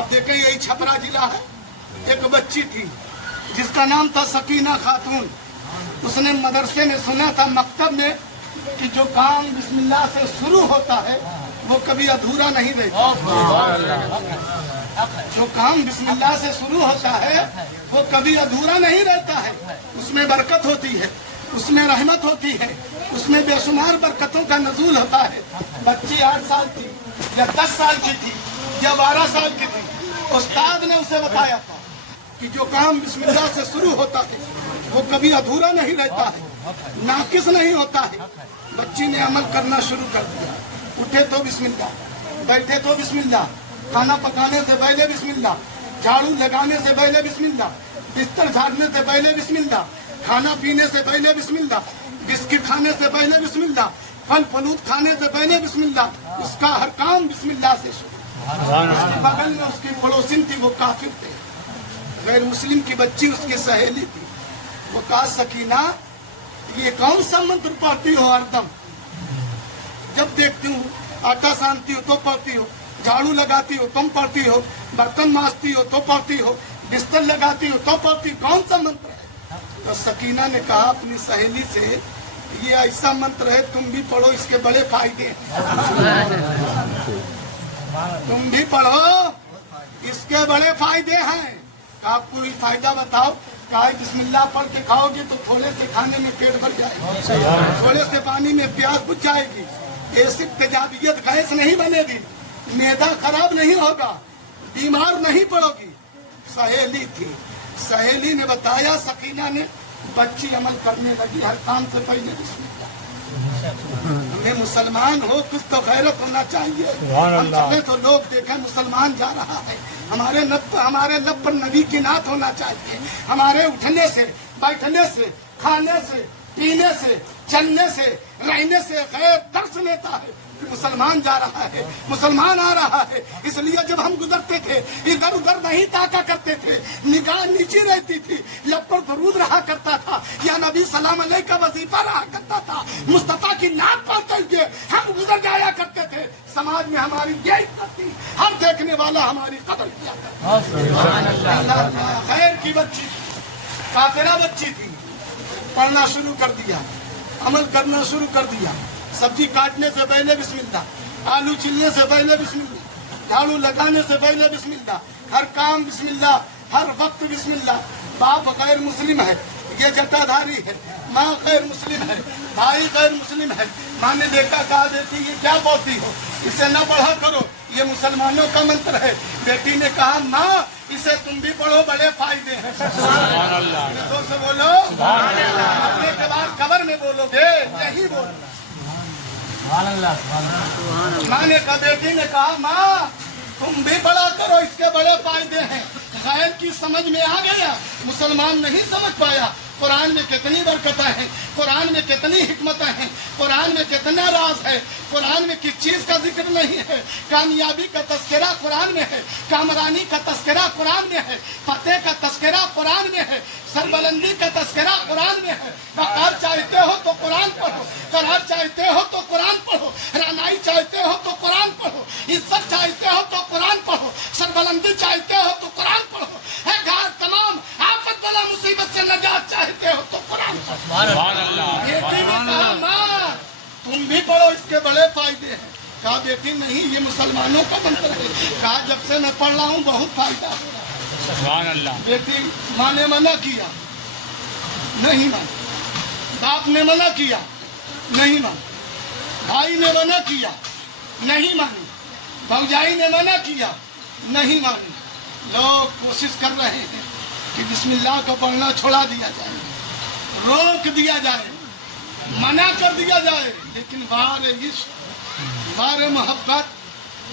आप देखें यही छपरा जिला है, एक बच्ची थी जिसका नाम था सकीना खातून। उसने मदरसे में सुना था, मकतब में, कि जो काम बिस्मिल्लाह से शुरू होता है वो कभी अधूरा नहीं रहता। जो काम बिस्मिल्लाह से शुरू होता है वो कभी अधूरा नहीं रहता है। उसमें बरकत होती है, उसमें रहमत होती है, उसमें बेशुमार बरकतों का नज़ूल होता है। बच्ची 8 साल की या 10 साल की थी या 12 साल की थी, उस्ताद ने उसे बताया था कि जो काम बिस्मिल्लाह से शुरू होता है वो कभी अधूरा नहीं रहता है, नाकिस नहीं होता है। बच्ची ने अमल करना शुरू कर दिया। उठे तो बिस्मिल्लाह, बैठे तो बिस्मिल्लाह, खाना पकाने से पहले बिस्मिल्लाह, झाड़ू लगाने से पहले बिस्मिल्लाह, बिस्तर झाड़ने से पहले बिस्मिल्लाह, खाना पीने से पहले बिस्मिल्लाह, बिस्किट खाने से पहले बिस्मिल्लाह, फल फलूद खाने से पहले बिस्मिल्लाह। उसका हर काम बिस्मिल्लाह से शुरू। उसके बगल में उसकी पड़ोसिन थी, वो काफिर थे, गैर मुस्लिम की बच्ची उसकी सहेली थी। वो कहा, सकीना ये कौन सा मंत्र पढ़ती हो हरदम? जब देखती हूँ आटा सानती हो तो पढ़ती हो, झाड़ू लगाती हो तुम पढ़ती हो, बर्तन मांजती हो तो पढ़ती हो, बिस्तर लगाती हो तो पढ़ती, कौन सा मंत्र है? तो सकीना ने कहा अपनी सहेली से, ये ऐसा मंत्र है, तुम भी पढ़ो, इसके बड़े फायदे हैं। तुम भी पढ़ो, इसके बड़े फायदे हैं। आप कोई फायदा बताओ? कहा, बिस्मिल्लाह पढ़ के खाओगे तो थोड़े से खाने में पेट भर जाएगा, थोड़े से पानी में प्यास बुझ जाएगी, एसिड तेजाबियत गैस नहीं बनेगी, मैदा खराब नहीं होगा, बीमार नहीं पड़ोगी। सहेली थी, सहेली ने बताया, सकीना ने, बच्ची अमल करने लगी हर काम से पहले बिस्मिल्लाह। हमें मुसलमान हो, कुछ तो गैरत होना चाहिए। हम चले तो लोग देखें मुसलमान जा रहा है, हमारे लब पर नबी की नात होना चाहिए। हमारे उठने से, बैठने से, खाने से, पीने से, चलने से, रहने से गैर दर्श लेता है कि मुसलमान जा रहा है, मुसलमान आ रहा है। इसलिए जब हम गुजरते थे इधर उधर नहीं ताका करते थे, निगाह नीचे रहती थी, लब पर दरूद रहा करता था, या नबी सलाम अलैह का वजीफा रहा करता था, मुस्तफा की नात पढ़ते हुए हम गुजर जाया करते थे। समाज में हमारी ये इज्जत थी, हर देखने वाला हमारी कदर किया करता। खैर की बच्ची, काफिरा बच्ची थी, पढ़ना शुरू कर दिया, अमल करना शुरू कर दिया। सब्जी काटने से पहले बिस्मिल्लाह, आलू छिलने से पहले बिस्मिल्लाह, झाड़ू लगाने से पहले बिस्मिल्लाह, हर काम बिस्मिल्लाह, हर वक्त बिस्मिल्लाह। बाप गैर मुस्लिम है, ये जटाधारी है, माँ गैर मुस्लिम है, भाई गैर मुस्लिम है। माँ ने देखा, कहा, बेटी ये क्या बोलती हो, इसे न पढ़ा करो, ये मुसलमानों का मंत्र है। बेटी ने कहा, माँ इसे तुम भी पढ़ो, बड़े फायदे हैं। तो से बोलो, अपने के बाद कब्र में बोलोगे, यही बोलना। माँ ने कहा, बेटी ने कहा, माँ तुम भी पढ़ा करो, इसके बड़े फायदे हैं। गैर की समझ में आ गया, मुसलमान नहीं समझ पाया। कुरान में कितनी बरकतें हैं, कुरान में कितनी हिकमतें हैं, कुरान में कितना राज है, कुरान में किस चीज का जिक्र नहीं है। कामयाबी का तस्करा कुरान में है, कामरानी का तस्करा कुरान में है, फतेह का तस्करा कुरान में है, सरबलंदी का तस्करा कुरान में है। वकार चाहते हो तो कुरान पढ़ो, करार चाहते हो तो कुरान पढ़ो, रानाई चाहते हो तो कुरान पढ़ो, इज्जत चाहते हो तो कुरान पढ़ो, सरबलंदी चाहते हो तो कुरान पढ़ो, है घर तमाम आफत वाला मुसीबत से नजात चाहते हो तो कुरान पढ़ो। बेटी ने कहा, माँ तुम भी पढ़ो, इसके बड़े फायदे हैं। कहा, बेटी नहीं, ये मुसलमानों का मंत्र है। कहा, जब से मैं पढ़ रहा हूँ बहुत फायदा हो रहा है। बेटी, माँ ने मना किया, नहीं मानी, बाप ने मना किया, नहीं मानी, भाई ने मना किया, नहीं मानी, भौजाई ने मना किया, नहीं मानी। लोग कोशिश कर रहे हैं कि बिस्मिल्लाह को पढ़ना छोड़ा दिया जाए, रोक दिया जाए, मना कर दिया जाए। लेकिन वारे इश्क, वारे मोहब्बत,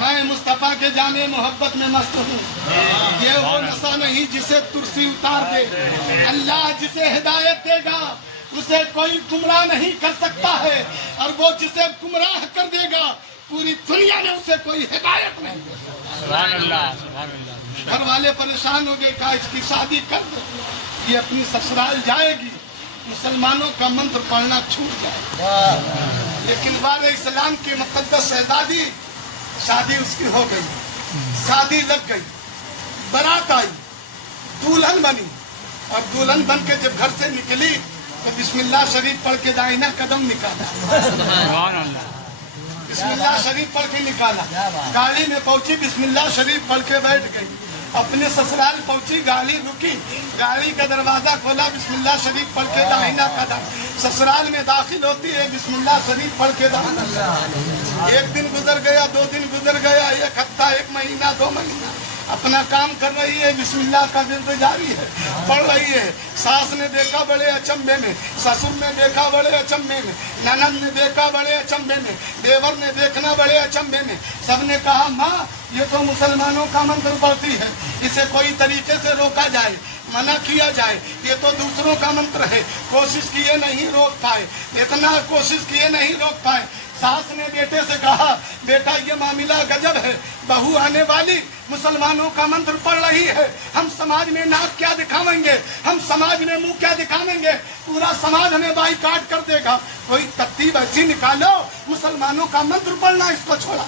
मैं मुस्तफा के जाने मोहब्बत में मस्त हूँ। ये वो नशा नहीं जिसे तुरसी उतार दे। अल्लाह जिसे हिदायत देगा उसे कोई गुमराह नहीं कर सकता है, और वो जिसे गुमराह कर देगा पूरी दुनिया में उसे कोई हिदायत नहीं दे सकता। घर वाले परेशान हो गए, कहा इसकी शादी कर दो, ये अपनी ससुराल जाएगी, मुसलमानों का मंत्र पढ़ना छूट जाए। लेकिन वाले इस्लाम की मुकद्दस शहजादी, शादी उसकी हो गई, शादी लग गई, बारात आई, दुल्हन बनी, और दुल्हन बन के जब घर से निकली तो बिस्मिल्लाह शरीफ पढ़ के दाहिना कदम निकाला, बिस्मिल्लाह शरीफ पढ़ के निकाला। गाड़ी में पहुंची, बिस्मिल्लाह शरीफ पढ़ के बैठ गई। अपने ससुराल पहुंची, गाड़ी रुकी, गाड़ी का दरवाजा खोला, बिस्मिल्लाह शरीफ पढ़ के दाहिना कदम। ससुराल में दाखिल होती है, बिस्मिल्लाह शरीफ पढ़ के दाहिना। एक दिन गुजर गया, 2 दिन गुजर गया, 1 हफ्ता, 1 महीना, 2 महीना, अपना काम कर रही है, बिस्मिल्लाह का विर्द जारी है, पढ़ रही है। सास ने देखा बड़े अचंभे में, ससुर ने देखा बड़े अचंभे में, ननद ने देखा बड़े अचंभे में, देवर ने देखना बड़े अचंभे में। सबने कहा माँ ये तो मुसलमानों का मंत्र पढ़ती है, इसे कोई तरीके से रोका जाए, मना किया जाए, ये तो दूसरों का मंत्र है। कोशिश किए नहीं रोक पाए, इतना कोशिश किए नहीं रोक पाए। सास ने बेटे से कहा बेटा ये मामला गजब है, बहू आने वाली मुसलमानों का मंत्र पढ़ रही है, हम समाज में नाक क्या दिखावेंगे, हम समाज में मुंह क्या दिखावेंगे, पूरा समाज हमें बाइकाट कर देगा, कोई तरतीब ऐसी निकालो, मुसलमानों का मंत्र पढ़ना इसको छोड़ा।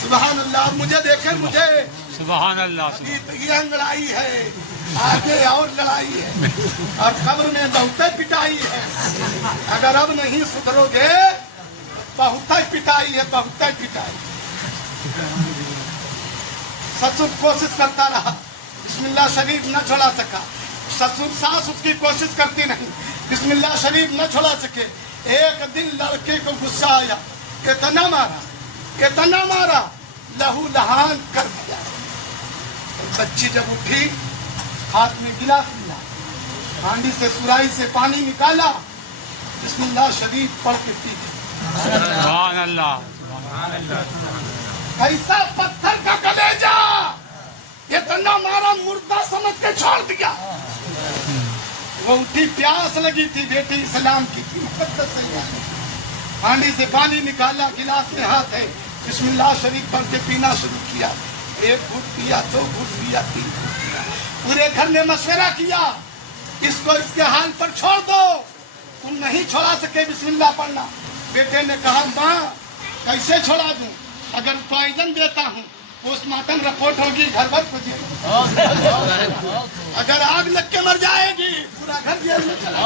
सुभान अल्लाह। मुझे देखे, मुझे सुभान अल्लाह। ये लड़ाई है, आगे और लड़ाई है, और कब्र में बहुत पिटाई है। अगर अब नहीं सुधरोगे बहुत पिटाई है, बहुत पिटाई। ससुर कोशिश करता रहा, बिस्मिल्लाह शरीफ न छोड़ा सका। ससुर सास उसकी कोशिश करती नहीं, बिस्मिल्लाह शरीफ न छोड़ा सके। एक दिन लड़के को गुस्सा आया, कितना मारा, कितना मारा, लहू लहान कर दिया। बच्ची जब उठी, हाथ में गिलास लिया, हांडी से सुराही से पानी निकाला, बिस्मिल्लाह शरीफ पढ़ के पी गई। सुभान अल्लाह। ऐसा पत्थर का कलेजा, इतना मारा, मुर्दा समझ के छोड़ दिया। वो उठी, प्यास लगी थी, बेटी इस्लाम की थी, हांडी से पानी निकाला, गिलास में हाथ है, बिस्मिल्लाह शरीफ पढ़ के पीना शुरू किया। 1 घूंट पिया, 2 घूंट पिया, 3 घूंट पिया। पूरे घर ने मशवरा किया, इसको इसके हाल पर छोड़ दो, तुम नहीं छोड़ा सके बिस्मिल्लाह पढ़ना। बेटे ने कहा माँ कैसे छोड़ा दूं, अगर पॉइजन देता हूँ पोस्टमार्टम रिपोर्ट होगी, घर भर को जेल, अगर आग लग के मर जाएगी पूरा घर जेल में चला,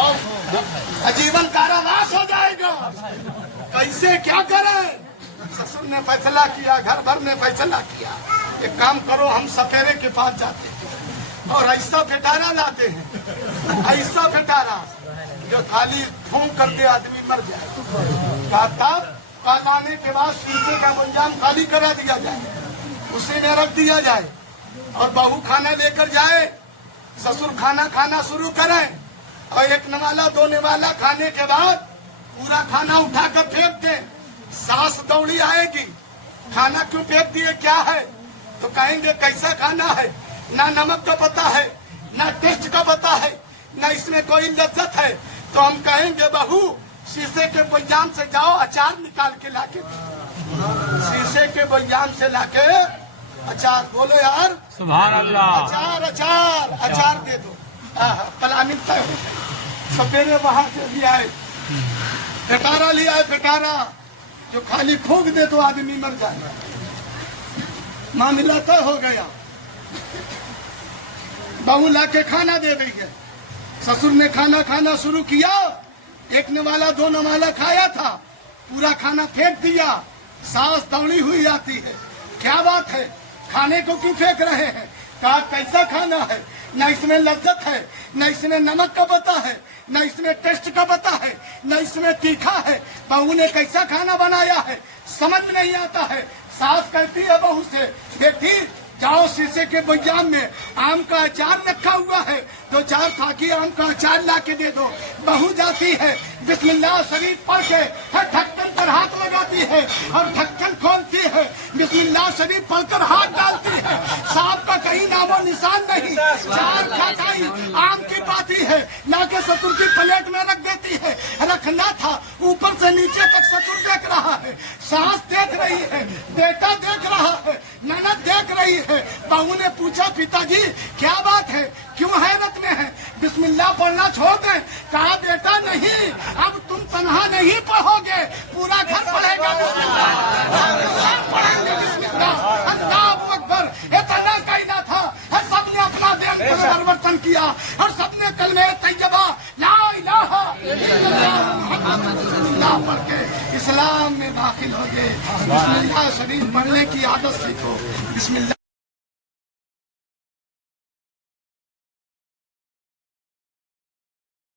आजीवन कारावास हो जाएगा, कैसे क्या करें। ससुर ने फैसला किया, घर भर ने फैसला किया, एक काम करो हम सपेरे के पास जाते हैं और ऐसा फिटारा लाते हैं, ऐसा फिटारा जो खाली फूंक कर दे आदमी मर जाए। तब लाने के बाद शीशे का बंजाम खाली करा दिया जाए, उसी में रख दिया जाए, और बहू खाना लेकर जाए, ससुर खाना खाना शुरू करें, और 1 नवाला 2 नवाला खाने के बाद पूरा खाना उठाकर फेंक दे। सास दौड़ी आएगी, खाना क्यों फेंक दिए, क्या है, तो कहेंगे कैसा खाना है, ना नमक का पता है, ना टेस्ट का पता है, ना इसमें कोई लज्जत है। तो हम कहेंगे बहू शीशे के बयाम से जाओ, अचार निकाल के लाके, शीशे के बयाम से लाके अचार, बोलो यार सुभान अल्लाह। अचार अचार अचार दे दो। पलानी सवेरे वहां से लिया है, फिटारा लिया है, फिटारा जो खाली फूंक दे तो आदमी मर जाए। मामला तय हो गया, बहू लाके खाना दे रही है, ससुर ने खाना खाना शुरू किया, 1 नवाला 2 नवाला खाया था, पूरा खाना फेंक दिया। सास दौड़ी हुई आती है, क्या बात है, खाने को क्यों फेंक रहे हैं, कहा कैसा खाना है, न इसमें लज्जत है, न इसमें नमक का पता है, न इसमें टेस्ट का पता है, न इसमें तीखा है, बहू ने कैसा खाना बनाया है, समझ नहीं आता है। सास कहती है बहू से बेटी जाओ शीशे के बयाम में आम का अचार रखा हुआ है, 2-4 फाकी आम का अचार ला के दे दो। बहू जाती है, बिस्मिल्लाह शरीफ पढ़ के ढक्कन पर हाथ लगाती है और ढक्कन खोलती है, बिस्मिल्लाह शरीफ पढ़कर हाथ डालती है, सांप का कहीं नामो निशान नहीं, 4 खाटाई आम की पाती है, लाके ससुर की प्लेट में रख देती है। रखना था ऊपर से नीचे तक ससुर देख रहा है, सास देख रही है, बेटा देख रहा है, ननद देख रही है। बहू ने पूछा पिताजी क्या बात है, क्यों हैरत में है, बिस्मिल्लाह पढ़ना छोड़ दें, कहा बेटा नहीं, अब तुम तन्हा नहीं पढ़ोगे, पूरा घर पढ़ेगा बिस्मिल्लाह, पढ़ेंगे बिस्मिल्लाह, अल्लाहू अकबर। ایمان کیا اور سب نے کلمہ طیبہ لا الہ الا اللہ محمد رسول اللہ پڑھ کے اسلام میں داخل ہو گئے. بسم اللہ شریف پڑھنے کی عادت سیکھو. بسم اللہ